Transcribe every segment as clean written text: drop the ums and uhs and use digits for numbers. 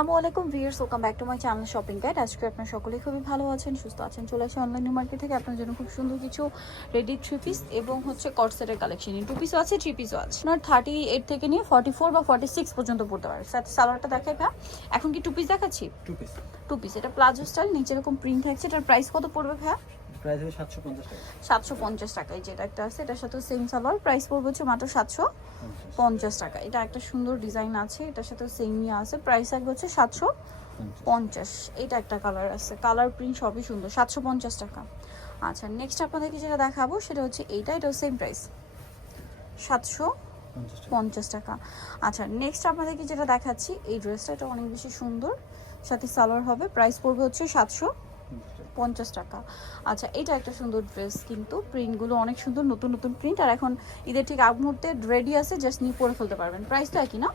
আসসালামু আলাইকুম viewers, welcome back to my channel shopping guide. আজকে আপনারা সকলেই খুবই ভালো আছেন, সুস্থ আছেন। চলে আসে অনলাইন মার্কেট থেকে আপনার জন্য খুব সুন্দর কিছু রেডি থ্রি পিস এবং কটসেটের কালেকশন। টু পিসও আছে, থ্রি পিসও আছে। আপনার 38 থেকে নিয়ে 44 বা 46 পর্যন্ত পড়তে পারে। সাথে সালোয়ারটা দেখাই ভাই। এখন কি টু পিস দেখাচ্ছি? টু পিস এটা প্লাজো স্টাইল, নিচে এরকম প্রিন্ট থাকছে। এটার প্রাইস কত পড়বে ভাই? প্রাইস হবে 750 টাকা। 750 টাকা। এই যেটা একটা আছে, এটার সাথে সেম সালোয়ার, প্রাইস পড়বে হচ্ছে মাত্র 750 টাকা। এটা একটা সুন্দর ডিজাইন আছে, এটার সাথে সেমই আছে, প্রাইস থাকবে হচ্ছে 750। এটা একটা কালার আছে, কালার প্রিন্ট সবই সুন্দর, 750 টাকা। আচ্ছা, নেক্সট আপনাদেরকে যেটা দেখাবো সেটা হচ্ছে এটাও সেম প্রাইস, 750 টাকা। আচ্ছা, নেক্সট আপনাদেরকে যেটা দেখাচ্ছি এই ড্রেসটা, এটা অনেক বেশি সুন্দর, সাথে সালোয়ার হবে, প্রাইস পড়বে হচ্ছে 750 টাকা। আচ্ছা, এটা একটা সুন্দর ড্রেস, কিন্তু প্রিন্টগুলো অনেক সুন্দর, নতুন নতুন প্রিন্ট। আর এখন ঈদের ঠিক আগ মুহূর্তে রেডি আছে, জাস্ট নিয়ে পরে ফেলতে পারবেন। প্রাইসটা একই না?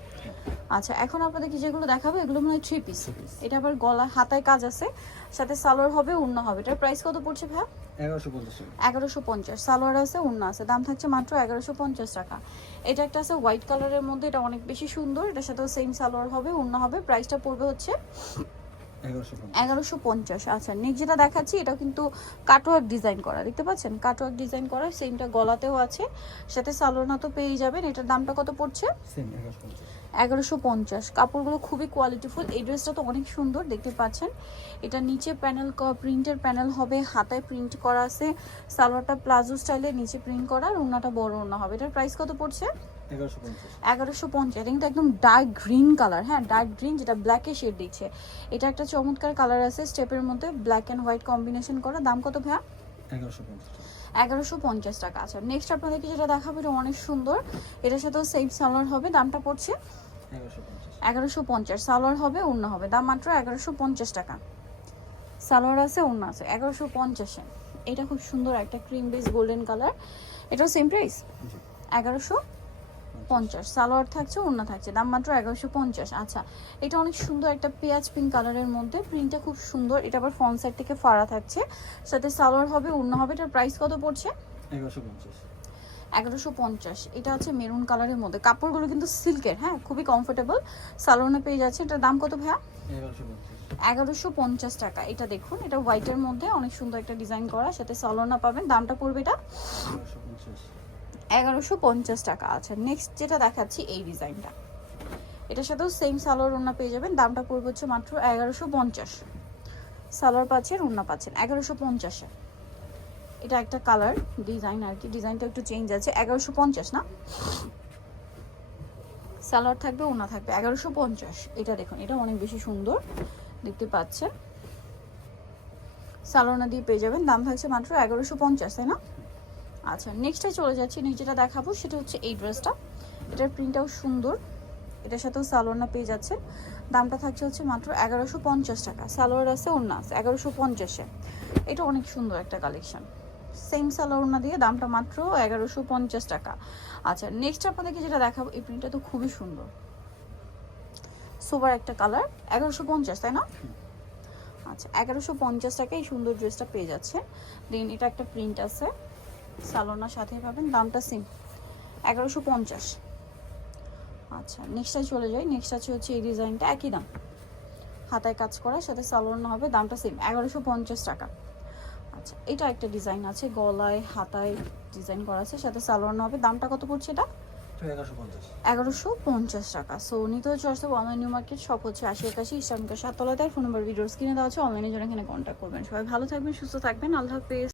আচ্ছা, এখন আপনাদেরকে যেগুলো দেখাবো এগুলো মনে হয় থ্রি পিস। এটা আবার গলা হাতায় কাজ আছে, সাথে সালোয়ার হবে, ওড়না হবে। এটার প্রাইস কত পড়ছে ভাই? 1150। সালোয়ার আছে, ওড়না আছে, দাম থাকছে মাত্র 1150 টাকা। এটা একটা আছে হোয়াইট কালারের মধ্যে, এটা অনেক বেশি সুন্দর, এটার সাথেও সেম সালোয়ার হবে, ওড়না হবে, প্রাইসটা পড়বে হচ্ছে 1150। আচ্ছা, নেক্সট যেটা দেখাচ্ছি এটাও কিন্তু কাটওয়ার্ক ডিজাইন করা, দেখতে পাচ্ছেন? কাটওয়ার্ক ডিজাইন করা, সেমটা গলাতেও আছে, সাথে সালোয়ার তো পেয়ে যাবেন। এটার দামটা কত পড়ছে? 1150। কাপড়গুলো খুবই কোয়ালিটিফুল। এই ড্রেসটা তো অনেক সুন্দর, দেখতে পাচ্ছেন। এটা নিচে প্যানেল প্রিন্টের প্যানেল হবে, হাতায় প্রিন্ট করা আছে, সালোয়ারটা প্লাজো স্টাইলে নিচে প্রিন্ট করা, আর ওড়নাটা বড় ওড়না হবে। এটার প্রাইস কত পড়ছে? 1150। এটা কিন্তু একদম ডার্ক গ্রিন কালার, হ্যাঁ ডার্ক গ্রিন, যেটা ব্ল্যাকে শেড দিচ্ছে। এটা একটা চমৎকার কালার আছে, স্টেপের মধ্যে ব্ল্যাক অ্যান্ড হোয়াইট কম্বিনেশন করা। দাম কত ভাইয়া? 1150 টাকা। আচ্ছা, নেক্সট আপনাদেরকে যেটা দেখাবো এটা অনেক সুন্দর, এটার সাথেও সেম সালোয়ার হবে, দামটা পড়ছে 1150। সালোয়ার হবে, ওড়না হবে, দাম মাত্র 1150 টাকা। সালোয়ার আছে, ওড়না আছে, 1150-এ। এটা খুব সুন্দর একটা ক্রিম বেস গোল্ডেন কালার, এটাও সেম প্রাইস 1150। সালোয়ার থাকছে, ওড়না থাকছে, দাম মাত্র 1150। আচ্ছা, এটা অনেক সুন্দর একটা পেঁয়াজ পিঙ্ক কালারের মধ্যে, প্রিন্টটা খুব সুন্দর। এটা আবার ফ্রন্ট সাইড থেকে ফাড়া থাকছে, সাথে সালোয়ার হবে, ওড়না হবে। এটার প্রাইস কত পড়ছে? 1150। এটা আছে মেরুন কালারের মধ্যে, কাপড়গুলো কিন্তু সিল্কের, হ্যাঁ খুবই কমফোর্টেবল। সালোয়ার পেয়ে যাচ্ছে। এটার দাম কত ভাইয়া? 1150 টাকা। এটা দেখুন, এটা হোয়াইটের মধ্যে অনেক সুন্দর একটা ডিজাইন করা, সাথে সালোয়ার পাবেন। দামটা পড়বে এটা 1150 টাকা। আচ্ছা, নেক্সট যেটা দেখাচ্ছি এই ডিজাইনটা, এটার সাথেও সেম সালোয়ার ওড়না পেয়ে যাবেন, দামটা পড়বে হচ্ছে মাত্র 1150। সালোয়ার পাচ্ছেন, ওড়না পাচ্ছেন 1150-এ। এটা একটা কালার ডিজাইন আর কি, ডিজাইনটা একটু চেঞ্জ আছে। 1150 না? সালোয়ার থাকবে, ওড়না থাকবে, 1150। এটা দেখুন, এটা অনেক বেশি সুন্দর, দেখতে পাচ্ছেন। সালোয়ার দিয়ে পেয়ে যাবেন, দাম থাকছে মাত্র 1150, তাই না? আচ্ছা, নেক্সটে চলে যাচ্ছি। নেক্সট যেটা দেখাবো সেটা হচ্ছে এই ড্রেসটা, এটার প্রিন্টটাও সুন্দর, এটার সাথেও সালোয়ার পেয়ে যাচ্ছেন, দামটা থাকছে হচ্ছে মাত্র 1150 টাকা। সালোয়ার আছে, ওড়না আছে, 1150-এ। এটা অনেক সুন্দর একটা কালেকশন, সেম সালোয়ার ওড়না দিয়ে, দামটা মাত্র 1150 টাকা। আচ্ছা, নেক্সট আপনাদেরকে যেটা দেখাবো, এই প্রিন্টটা তো খুবই সুন্দর, সোবার একটা কালার, 1150, তাই না? আচ্ছা, 1150 টাকায় এই সুন্দর ড্রেসটা পেয়ে যাচ্ছে। দেন এটা একটা প্রিন্ট আছে, সালোয়ার সাথে পাবেন, দামটা সেম 1150। আচ্ছা, নেক্সটটা চলে যাই। নেক্সট আছে হচ্ছে এই ডিজাইনটা, একই দাম, হাতায় কাজ করার সাথে সালোয়ার হবে, দামটা সেম 1150 টাকা। আচ্ছা, এটা একটা ডিজাইন আছে, গলায় হাতায় ডিজাইন করা আছে, সাথে সালোয়ার হবে, দামটা কত পড়ছে এটা? 1150 টাকা। সো নিতে হচ্ছে আসতে অনলাইন নিউ মার্কেট, শপ হচ্ছে 8081 ইস্টার্ন 7 তলায়। ফোন নাম্বার ভিডিওস কিনে দেওয়া আছে, অনলাইনে জন্য এখানে কন্ট্যাক্ট করবেন। সবাই ভালো থাকবেন, সুস্থ থাকবেন, আল্লাহ হাফেজ।